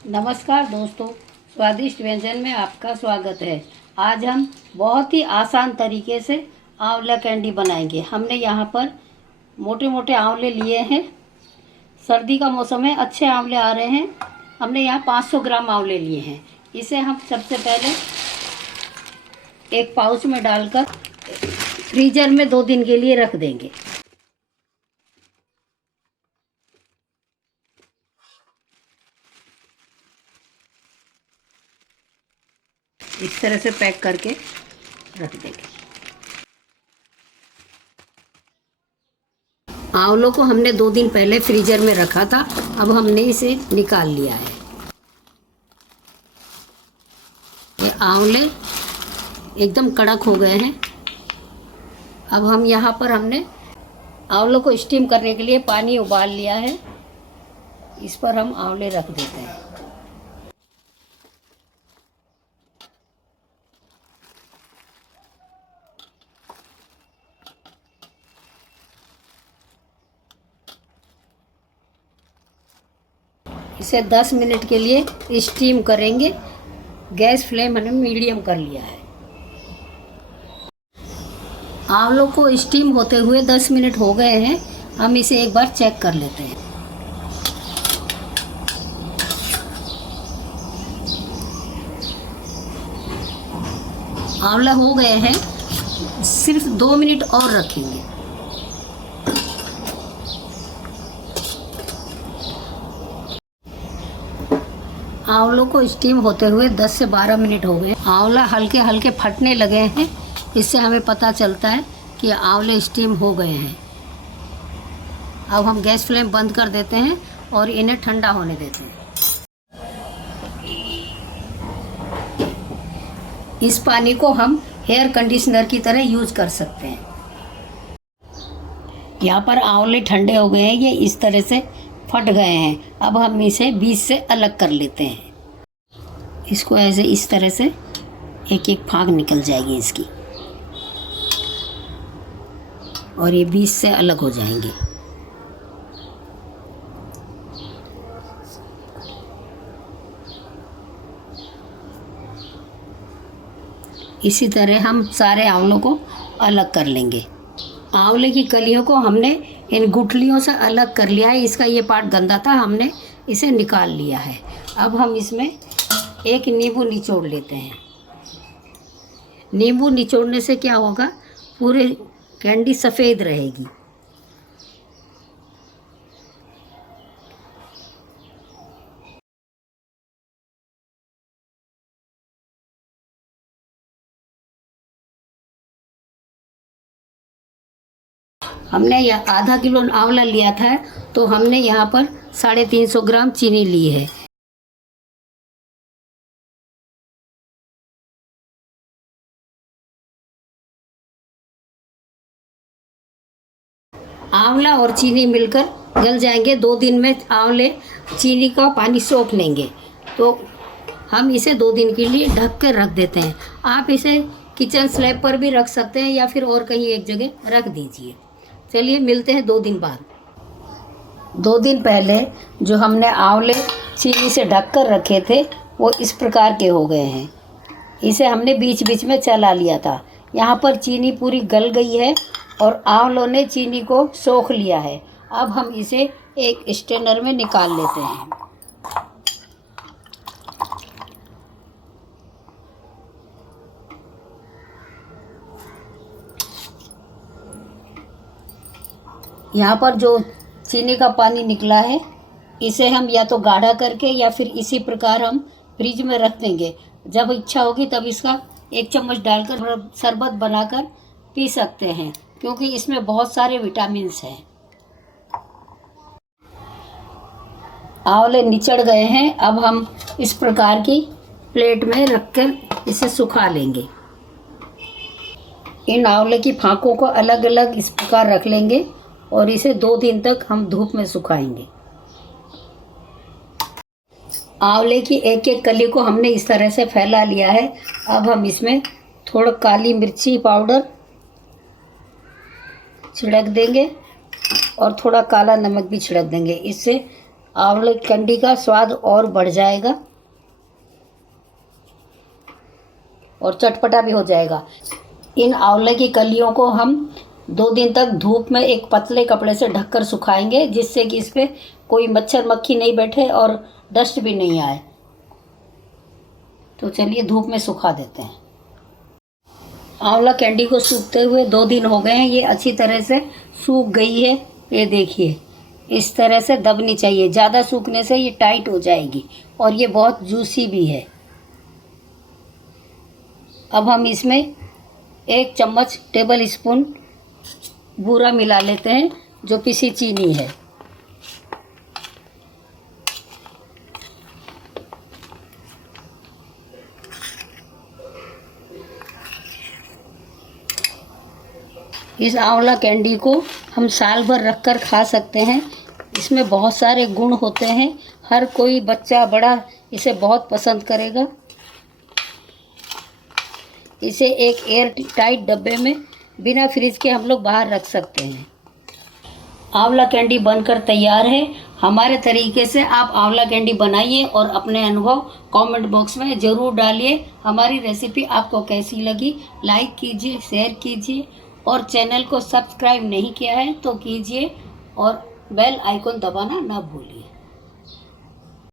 नमस्कार दोस्तों, स्वादिष्ट व्यंजन में आपका स्वागत है। आज हम बहुत ही आसान तरीके से आंवला कैंडी बनाएंगे। हमने यहाँ पर मोटे मोटे आंवले लिए हैं। सर्दी का मौसम है, अच्छे आंवले आ रहे हैं। हमने यहाँ 500 ग्राम आंवले लिए हैं। इसे हम सबसे पहले एक पाउच में डालकर फ्रीजर में 2 दिन के लिए रख देंगे। इस तरह से पैक करके रख देंगे। आंवलों को हमने 2 दिन पहले फ्रीजर में रखा था। अब हमने इसे निकाल लिया है। ये आंवले एकदम कड़क हो गए हैं। अब हम यहाँ पर हमने आंवलों को स्टीम करने के लिए पानी उबाल लिया है। इस पर हम आंवले रख देते हैं। इसे 10 मिनट के लिए स्टीम करेंगे। गैस फ्लेम हमने मीडियम कर लिया है। आंवलों को स्टीम होते हुए 10 मिनट हो गए हैं। हम इसे एक बार चेक कर लेते हैं। आंवला हो गए हैं, सिर्फ 2 मिनट और रखेंगे। आंवलों को स्टीम होते हुए 10 से 12 मिनट हो गए। आंवला हल्के हल्के फटने लगे हैं। इससे हमें पता चलता है कि आंवले स्टीम हो गए हैं। अब हम गैस फ्लेम बंद कर देते हैं और इन्हें ठंडा होने देते हैं। इस पानी को हम हेयर कंडीशनर की तरह यूज कर सकते हैं। यहाँ पर आंवले ठंडे हो गए हैं। ये इस तरह से फट गए हैं। अब हम इसे बीज से अलग कर लेते हैं। इसको ऐसे इस तरह से एक एक फाग निकल जाएगी इसकी, और ये बीज से अलग हो जाएंगे। इसी तरह हम सारे आंवलों को अलग कर लेंगे। आंवले की कलियों को हमने इन गुठलियों से अलग कर लिया है। इसका ये पार्ट गंदा था, हमने इसे निकाल लिया है। अब हम इसमें एक नींबू निचोड़ लेते हैं। नींबू निचोड़ने से क्या होगा, पूरी कैंडी सफ़ेद रहेगी। हमने यह आधा किलो आंवला लिया था, तो हमने यहाँ पर 350 ग्राम चीनी ली है। आंवला और चीनी मिलकर गल जाएंगे। 2 दिन में आंवले चीनी का पानी सोख लेंगे। तो हम इसे 2 दिन के लिए ढक कर रख देते हैं। आप इसे किचन स्लैब पर भी रख सकते हैं या फिर और कहीं एक जगह रख दीजिए। चलिए मिलते हैं 2 दिन बाद। 2 दिन पहले जो हमने आंवले चीनी से ढक कर रखे थे वो इस प्रकार के हो गए हैं। इसे हमने बीच बीच में चला लिया था। यहाँ पर चीनी पूरी गल गई है और आंवलों ने चीनी को सोख लिया है। अब हम इसे एक स्ट्रेनर में निकाल लेते हैं। यहाँ पर जो चीनी का पानी निकला है, इसे हम या तो गाढ़ा करके या फिर इसी प्रकार हम फ्रिज में रख देंगे। जब इच्छा होगी तब इसका 1 चम्मच डालकर शरबत बनाकर पी सकते हैं, क्योंकि इसमें बहुत सारे विटामिन्स हैं। आंवले निचड़ गए हैं। अब हम इस प्रकार की प्लेट में रखकर इसे सुखा लेंगे। इन आंवले की फांकों को अलग अलग इस प्रकार रख लेंगे और इसे 2 दिन तक हम धूप में सुखाएंगे। आंवले की एक एक कली को हमने इस तरह से फैला लिया है। अब हम इसमें थोड़ा काली मिर्ची पाउडर छिड़क देंगे और थोड़ा काला नमक भी छिड़क देंगे। इससे आंवले की कैंडी का स्वाद और बढ़ जाएगा और चटपटा भी हो जाएगा। इन आंवले की कलियों को हम 2 दिन तक धूप में एक पतले कपड़े से ढककर सुखाएंगे, जिससे कि इस पे कोई मच्छर मक्खी नहीं बैठे और डस्ट भी नहीं आए। तो चलिए धूप में सुखा देते हैं। आंवला कैंडी को सूखते हुए 2 दिन हो गए हैं। ये अच्छी तरह से सूख गई है। ये देखिए, इस तरह से दबनी चाहिए। ज़्यादा सूखने से ये टाइट हो जाएगी और ये बहुत जूसी भी है। अब हम इसमें 1 चम्मच टेबल स्पून बूरा मिला लेते हैं, जो पिसी चीनी है। इस आंवला कैंडी को हम साल भर रख कर खा सकते हैं। इसमें बहुत सारे गुण होते हैं। हर कोई बच्चा बड़ा इसे बहुत पसंद करेगा। इसे एक एयर टाइट डब्बे में बिना फ्रिज के हम लोग बाहर रख सकते हैं। आंवला कैंडी बनकर तैयार है। हमारे तरीके से आप आंवला कैंडी बनाइए और अपने अनुभव कमेंट बॉक्स में ज़रूर डालिए। हमारी रेसिपी आपको कैसी लगी लाइक कीजिए, शेयर कीजिए और चैनल को सब्सक्राइब नहीं किया है तो कीजिए और बेल आइकन दबाना ना भूलिए।